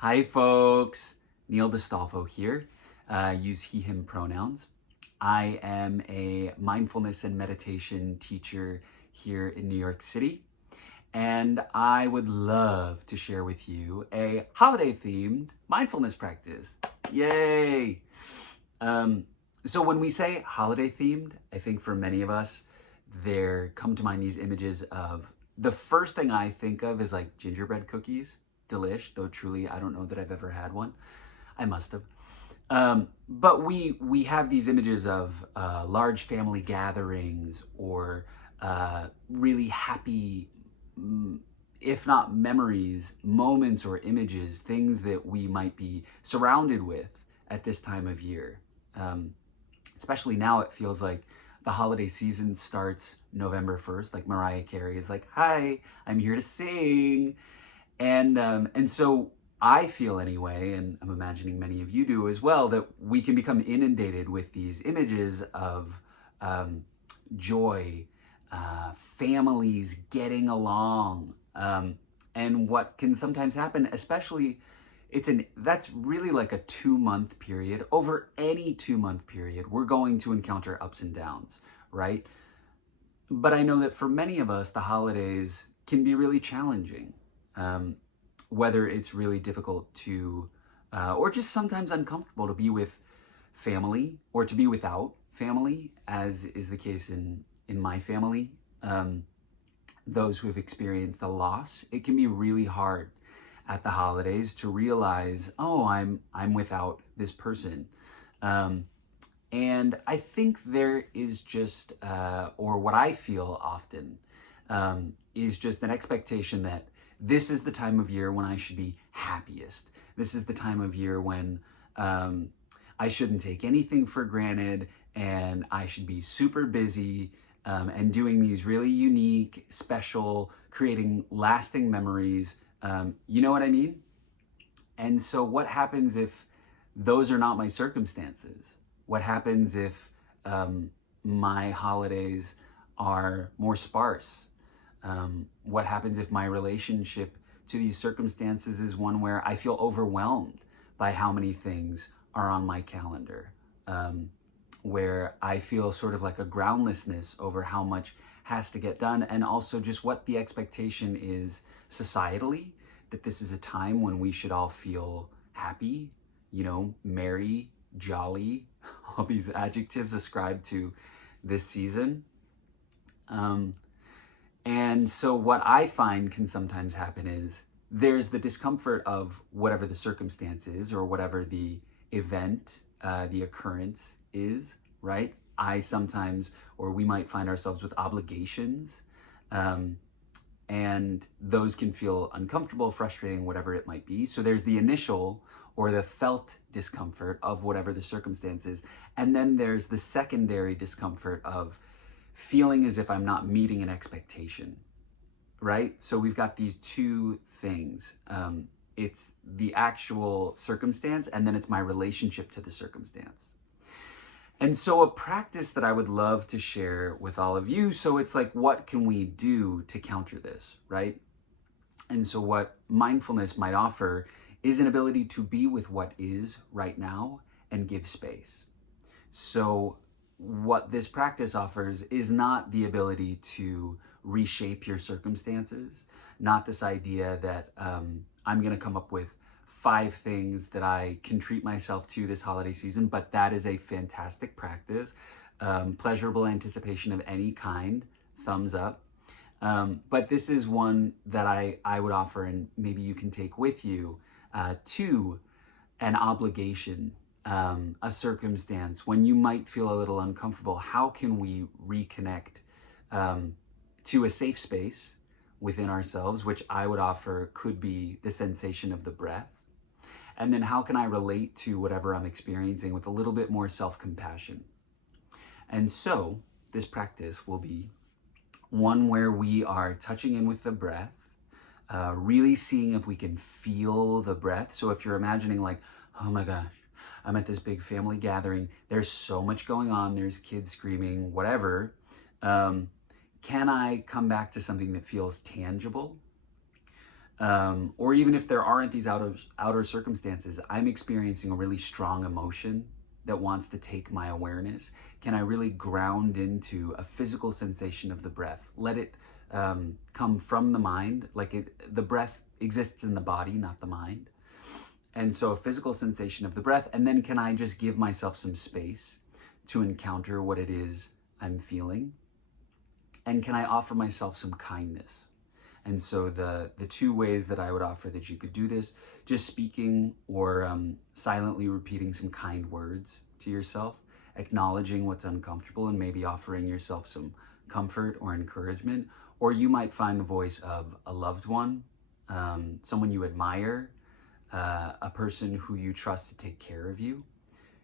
Hi folks, Neil DeStolfo here. Use he, him pronouns. I am a mindfulness and meditation teacher here in New York City, and I would love to share with you a holiday themed mindfulness practice. Yay! Um, so when we say holiday themed, I think for many of us, there come to mind these images of the first thing I think of is like gingerbread cookies, delish, though truly I don't know that I've ever had one. I must have. But we have these images of large family gatherings or really happy, if not memories, moments or images, things that we might be surrounded with at this time of year. Um, Especially now, it feels like the holiday season starts November 1st. Like Mariah Carey is like, "Hi, I'm here to sing," and so I feel anyway, and I'm imagining many of you do as well, that we can become inundated with these images of um, joy, families getting along, and what can sometimes happen, especially that's really like a 2 month period. Over any 2 month period, we're going to encounter ups and downs, right? But I know that for many of us, the holidays can be really challenging. Um, whether it's really difficult to, or just sometimes uncomfortable to be with family or to be without family, as is the case in my family. Those who have experienced a loss, it can be really hard at the holidays to realize, oh, I'm without this person. Um, and I think there is just, or what I feel often, is just an expectation that this is the time of year when I should be happiest. This is the time of year when I shouldn't take anything for granted and I should be super busy and doing these really unique, special, creating lasting memories. You know what I mean? And so, what happens if those are not my circumstances? What happens if my holidays are more sparse? What happens if my relationship to these circumstances is one where I feel overwhelmed by how many things are on my calendar? Where I feel sort of like a groundlessness over how much has to get done, and also just what the expectation is societally, that this is a time when we should all feel happy, merry, jolly, all these adjectives ascribed to this season. Um, and so, what I find can sometimes happen is there's the discomfort of whatever the circumstance is or whatever the event, the occurrence is, right? I sometimes, or we might find ourselves with obligations, um, and those can feel uncomfortable, frustrating, whatever it might be. So there's the initial or the felt discomfort of whatever the circumstances, and then there's the secondary discomfort of feeling as if I'm not meeting an expectation, right? So we've got these two things. It's the actual circumstance, and then it's my relationship to the circumstance. And so, a practice that I would love to share with all of you. So, it's like, what can we do to counter this, right? And so, what mindfulness might offer is an ability to be with what is right now and give space. So, what this practice offers is not the ability to reshape your circumstances, not this idea that I'm going to come up with 5 things that I can treat myself to this holiday season, but that is a fantastic practice. Pleasurable anticipation of any kind, thumbs up. But this is one that I would offer, and maybe you can take with you to an obligation, a circumstance when you might feel a little uncomfortable. How can we reconnect to a safe space within ourselves, which I would offer could be the sensation of the breath? And then how can I relate to whatever I'm experiencing with a little bit more self-compassion? And so this practice will be one where we are touching in with the breath, really seeing if we can feel the breath. So if you're imagining like, oh my gosh, I'm at this big family gathering, there's so much going on, there's kids screaming, whatever. Can I come back to something that feels tangible? Or even if there aren't these outer circumstances, I'm experiencing a really strong emotion that wants to take my awareness. Can I really ground into a physical sensation of the breath? Let it come from the mind, the breath exists in the body, not the mind. And so a physical sensation of the breath, and then can I just give myself some space to encounter what it is I'm feeling? And can I offer myself some kindness? And so the two ways that I would offer that you could do this, just speaking or silently repeating some kind words to yourself, acknowledging what's uncomfortable and maybe offering yourself some comfort or encouragement. Or you might find the voice of a loved one, someone you admire, a person who you trust to take care of you.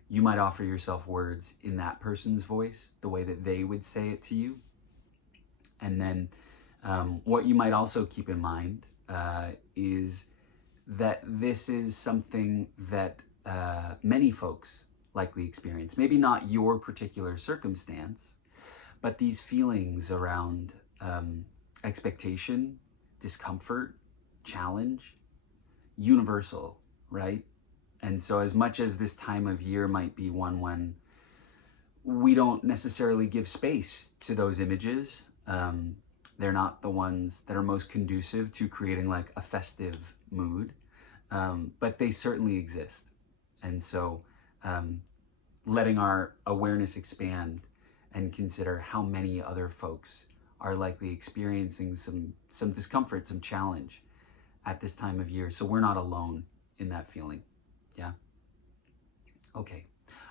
You might offer yourself words in that person's voice, the way that they would say it to you. And then what you might also keep in mind is that this is something that many folks likely experience. Maybe not your particular circumstance, but these feelings around expectation, discomfort, challenge, universal, right? And so as much as this time of year might be one when we don't necessarily give space to those images, they're not the ones that are most conducive to creating like a festive mood, but they certainly exist. And so letting our awareness expand and consider how many other folks are likely experiencing some discomfort, some challenge at this time of year. So we're not alone in that feeling. Yeah. Okay.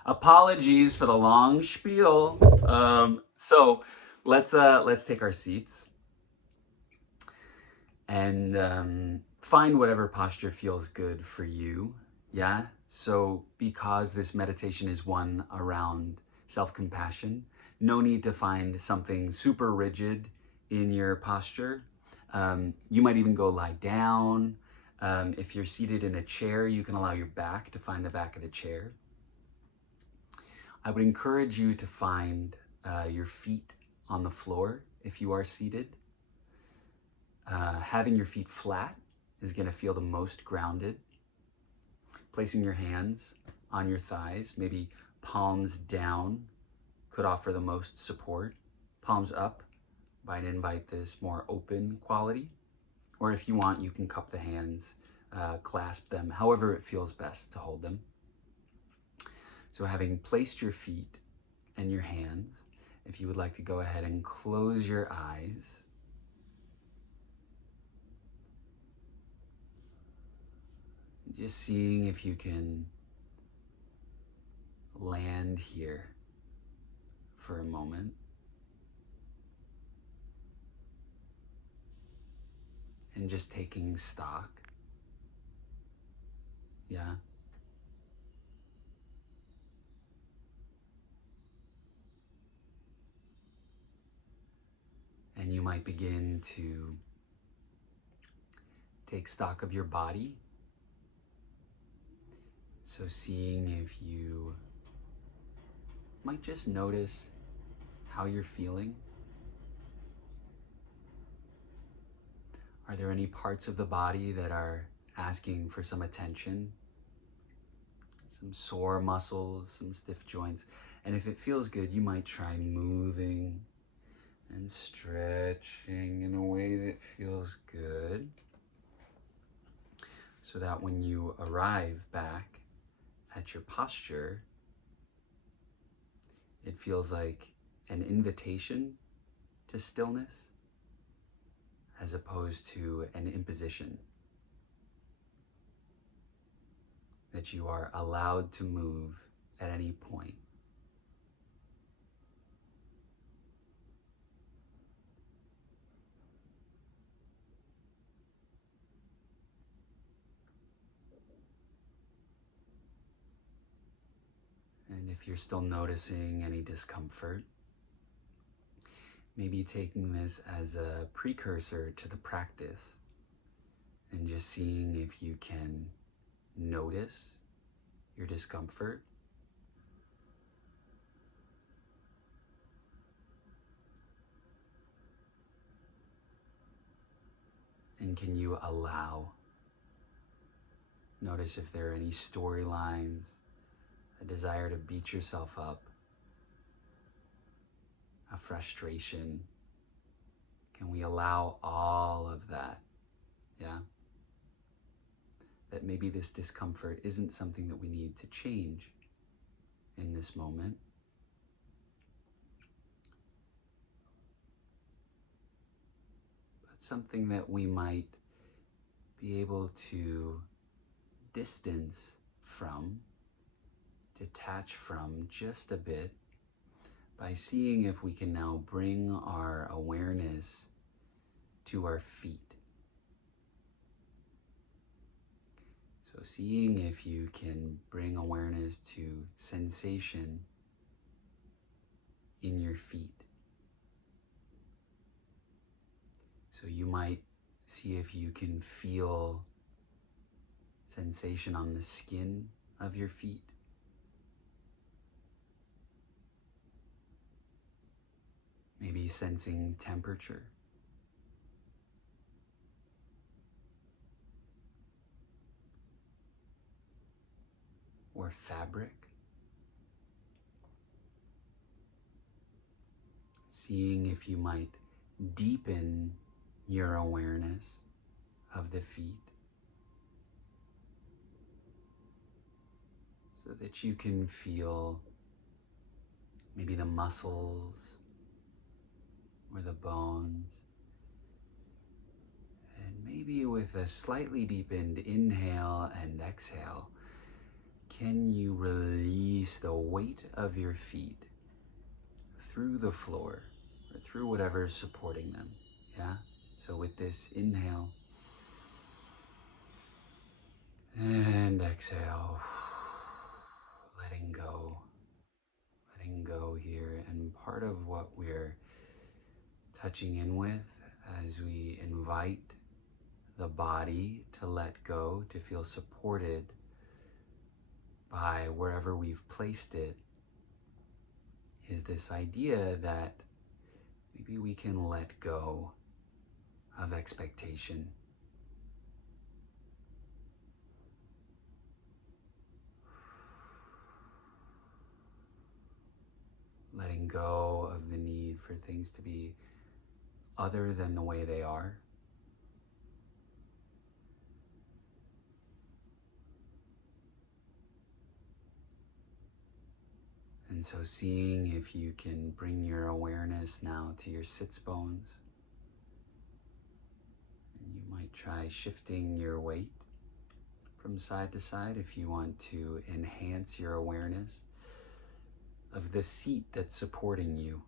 Apologies for the long spiel. So let's take our seats and find whatever posture feels good for you. Yeah. So because this meditation is one around self-compassion, no need to find something super rigid in your posture. You might even go lie down. If you're seated in a chair, you can allow your back to find the back of the chair. I would encourage you to find your feet on the floor if you are seated. Having your feet flat is going to feel the most grounded. Placing your hands on your thighs, maybe palms down, could offer the most support. Palms up might invite this more open quality. Or if you want, you can cup the hands, clasp them, however it feels best to hold them. So having placed your feet and your hands, if you would like to go ahead and close your eyes. Just seeing if you can land here for a moment. And just taking stock. Yeah. And you might begin to take stock of your body. So seeing if you might just notice how you're feeling. Are there any parts of the body that are asking for some attention? Some sore muscles, some stiff joints. And if it feels good, you might try moving and stretching in a way that feels good, so that when you arrive back at your posture, it feels like an invitation to stillness as opposed to an imposition. That you are allowed to move at any point. And if you're still noticing any discomfort, maybe taking this as a precursor to the practice and just seeing if you can notice your discomfort And can you allow? Notice if there are any storylines, a desire to beat yourself up, a frustration. Can we allow all of that? Yeah? That maybe this discomfort isn't something that we need to change in this moment. But something that we might be able to distance from, detach from just a bit, by seeing if we can now bring our awareness to our feet. So seeing if you can bring awareness to sensation in your feet. So you might see if you can feel sensation on the skin of your feet. Maybe sensing temperature. Or fabric. Seeing if you might deepen your awareness of the feet so that you can feel maybe the muscles or the bones. And maybe with a slightly deepened inhale and exhale, can you release the weight of your feet through the floor or through whatever is supporting them? Yeah? So with this inhale and exhale, letting go here. And part of what we're touching in with as we invite the body to let go, to feel supported by wherever we've placed it, is this idea that maybe we can let go of expectation. Letting go of the need for things to be other than the way they are. And so seeing if you can bring your awareness now to your sits bones. And you might try shifting your weight from side to side if you want to enhance your awareness of the seat that's supporting you.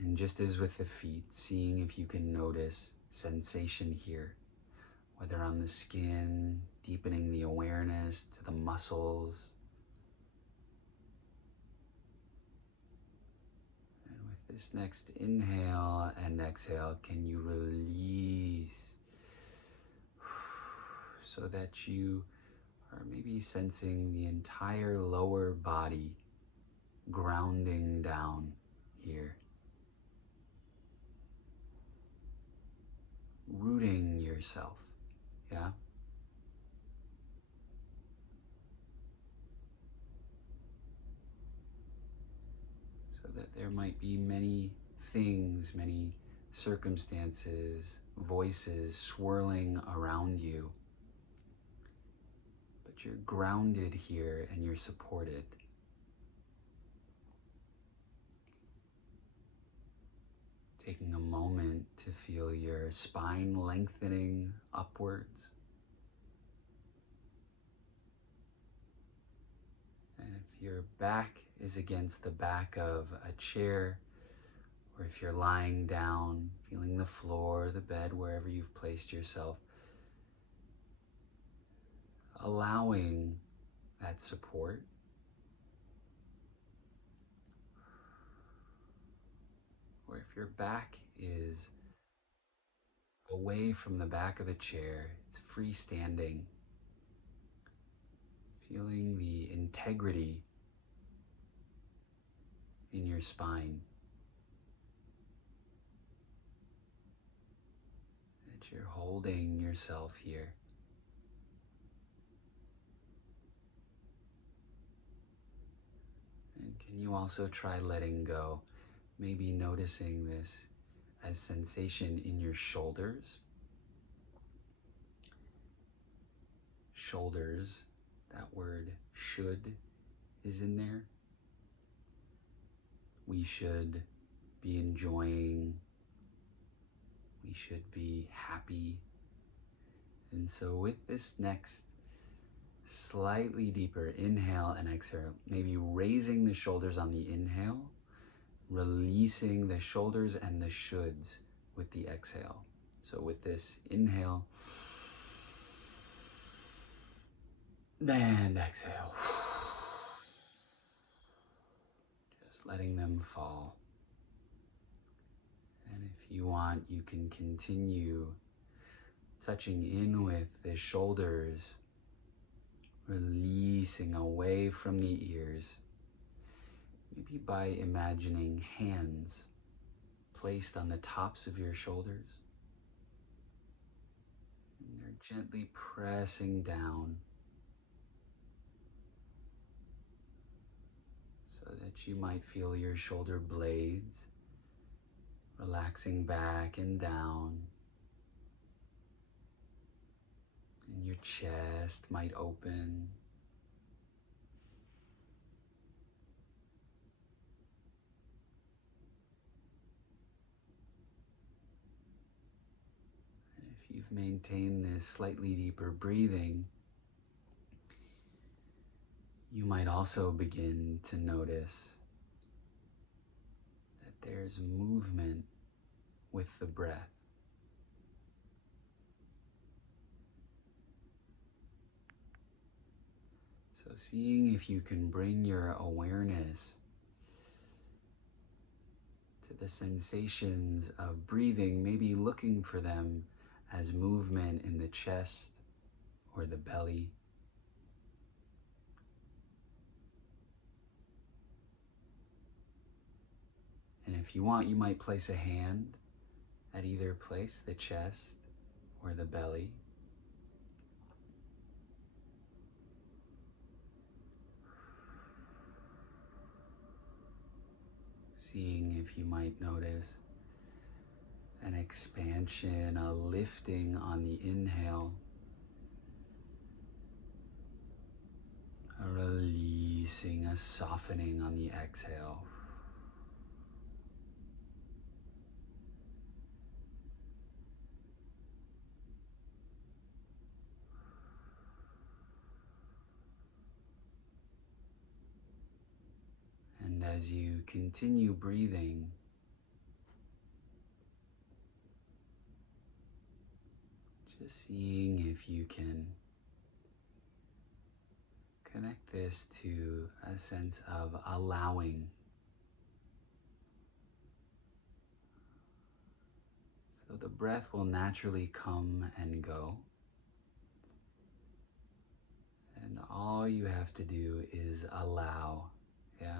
And just as with the feet, seeing if you can notice sensation here, whether on the skin, deepening the awareness to the muscles. And with this next inhale and exhale, can you release so that you are maybe sensing the entire lower body grounding down here. Rooting yourself, yeah? So that there might be many things, many circumstances, voices swirling around you, but you're grounded here and you're supported. Taking a moment to feel your spine lengthening upwards. And if your back is against the back of a chair, or if you're lying down, feeling the floor, the bed, wherever you've placed yourself, allowing that support. Or if your back is away from the back of a chair, it's freestanding, feeling the integrity in your spine. that you're holding yourself here. And can you also try letting go? Maybe noticing this as sensation in your shoulders. Shoulders, that word should is in there. We should be enjoying. We should be happy. And so with this next slightly deeper inhale and exhale, maybe raising the shoulders on the inhale, releasing the shoulders and the shoulds with the exhale. So with this inhale and exhale, just letting them fall. And if you want, you can continue touching in with the shoulders, releasing away from the ears, maybe by imagining hands placed on the tops of your shoulders. And they're gently pressing down so that you might feel your shoulder blades relaxing back and down. And your chest might open. And if you've maintained this slightly deeper breathing, you might also begin to notice that there's movement with the breath. So seeing if you can bring your awareness to the sensations of breathing, maybe looking for them as movement in the chest or the belly. And if you want, you might place a hand at either place, the chest or the belly. Seeing if you might notice an expansion, a lifting on the inhale, a releasing, a softening on the exhale. And as you continue breathing, just seeing if you can connect this to a sense of allowing. So the breath will naturally come and go. And all you have to do is allow, yeah?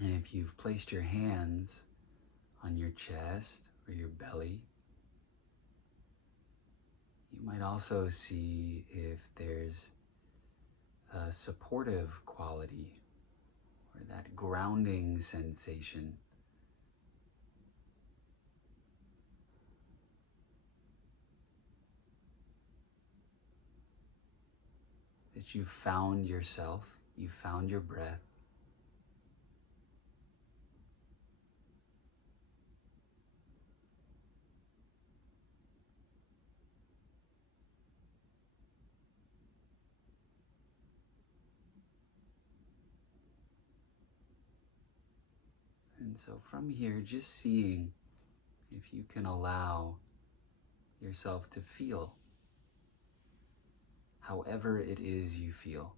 And if you've placed your hands on your chest or your belly, you might also see if there's a supportive quality or that grounding sensation. That you found yourself, you found your breath. And so from here, just seeing if you can allow yourself to feel however it is you feel.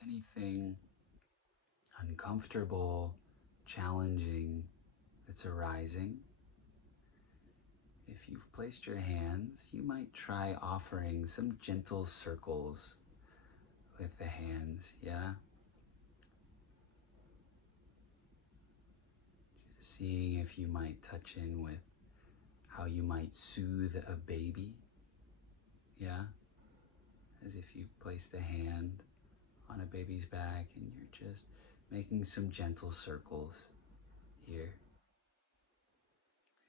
there's anything uncomfortable, challenging that's arising, if you've placed your hands, you might try offering some gentle circles with the hands, yeah? Just seeing if you might touch in with how you might soothe a baby, yeah? As if you placed a hand on a baby's back and you're just making some gentle circles here.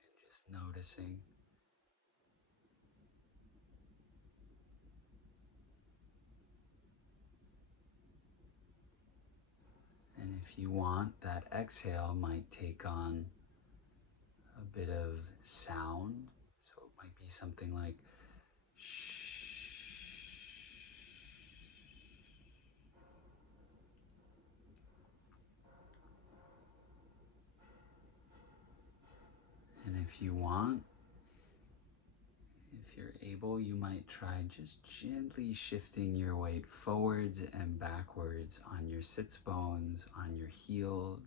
And just noticing. And if you want, that exhale might take on a bit of sound. So it might be something like shh. And if you want, if you're able, you might try just gently shifting your weight forwards and backwards on your sits bones, on your heels.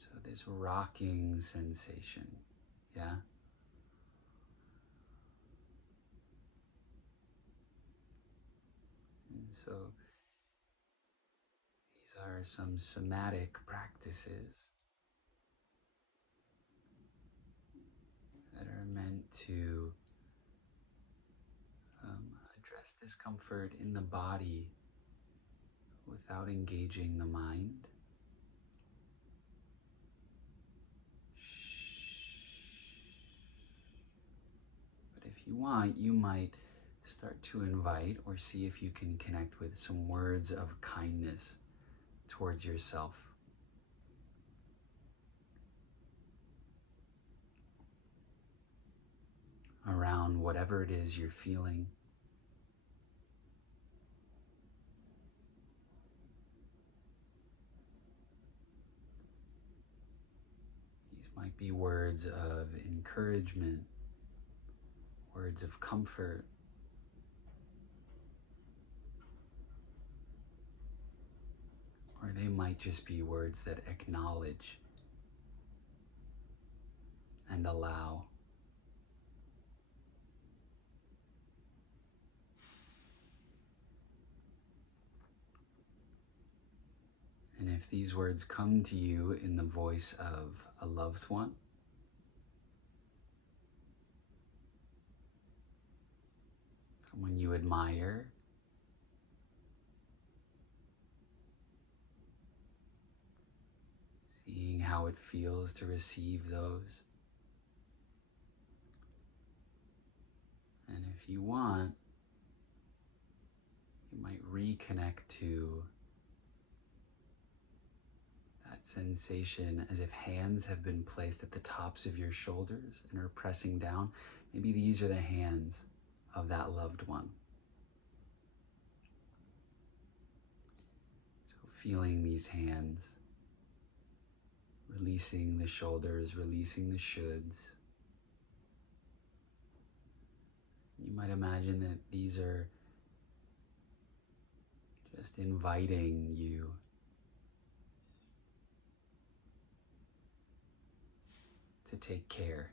So this rocking sensation, yeah? And so these are some somatic practices that are meant to address discomfort in the body without engaging the mind. But if you want, you might start to invite or see if you can connect with some words of kindness towards yourself. Around whatever it is you're feeling. These might be words of encouragement, words of comfort, or they might just be words that acknowledge and allow. And if these words come to you in the voice of a loved one, someone you admire, seeing how it feels to receive those. And if you want, you might reconnect to that sensation as if hands have been placed at the tops of your shoulders and are pressing down. Maybe these are the hands of that loved one. So feeling these hands, releasing the shoulders, releasing the shoulds. You might imagine that these are just inviting you to take care.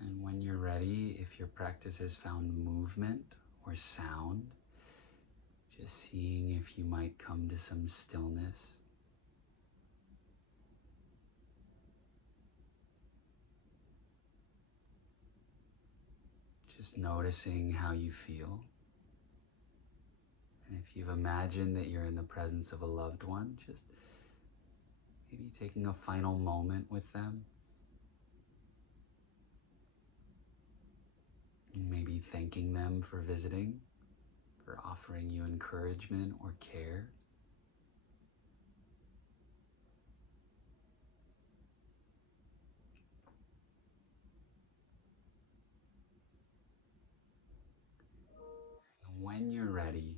And when you're ready, if your practice has found movement or sound, just seeing if you might come to some stillness. Just noticing how you feel. And if you've imagined that you're in the presence of a loved one, just maybe taking a final moment with them. And maybe thanking them for visiting, for offering you encouragement or care. And when you're ready,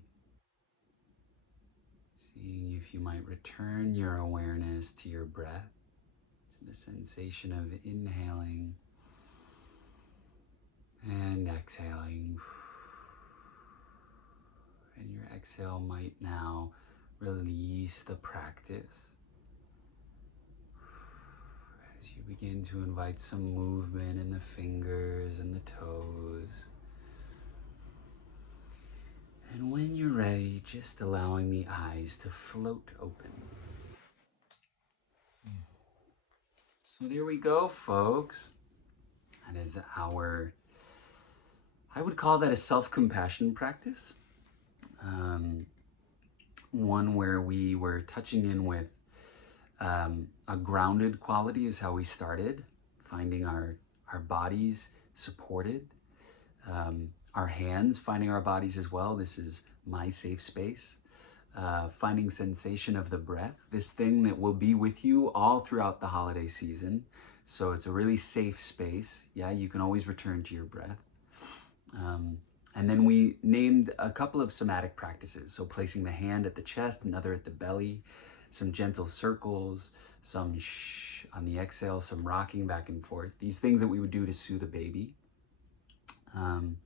seeing if you might return your awareness to your breath, The sensation of inhaling and exhaling. And your exhale might now release the practice as you begin to invite some movement in the fingers and the toes. And when you're ready, just allowing the eyes to float open. So there we go, folks. That is our, I would call that a self-compassion practice. One where we were touching in with a grounded quality is how we started, finding our bodies supported, our hands, finding our bodies as well. This is my safe space. Finding sensation of the breath, this thing that will be with you all throughout the holiday season. So it's a really safe space. Yeah, you can always return to your breath. And then we named a couple of somatic practices. So placing the hand at the chest, another at the belly, some gentle circles, some shh on the exhale, some rocking back and forth. These things that we would do to soothe a baby. And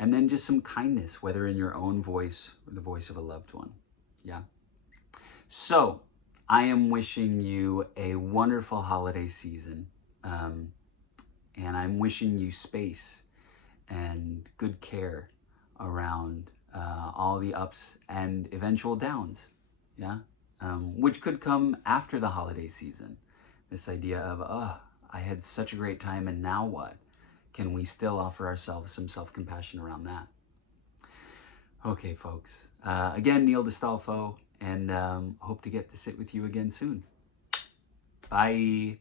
then just some kindness, whether in your own voice or the voice of a loved one. Yeah. So I am wishing you a wonderful holiday season. And I'm wishing you space and good care around all the ups and eventual downs, yeah, which could come after the holiday season. This idea of, I had such a great time and now what? Can we still offer ourselves some self-compassion around that? Okay, folks. Again, Neil DeStalfo, and hope to get to sit with you again soon. Bye.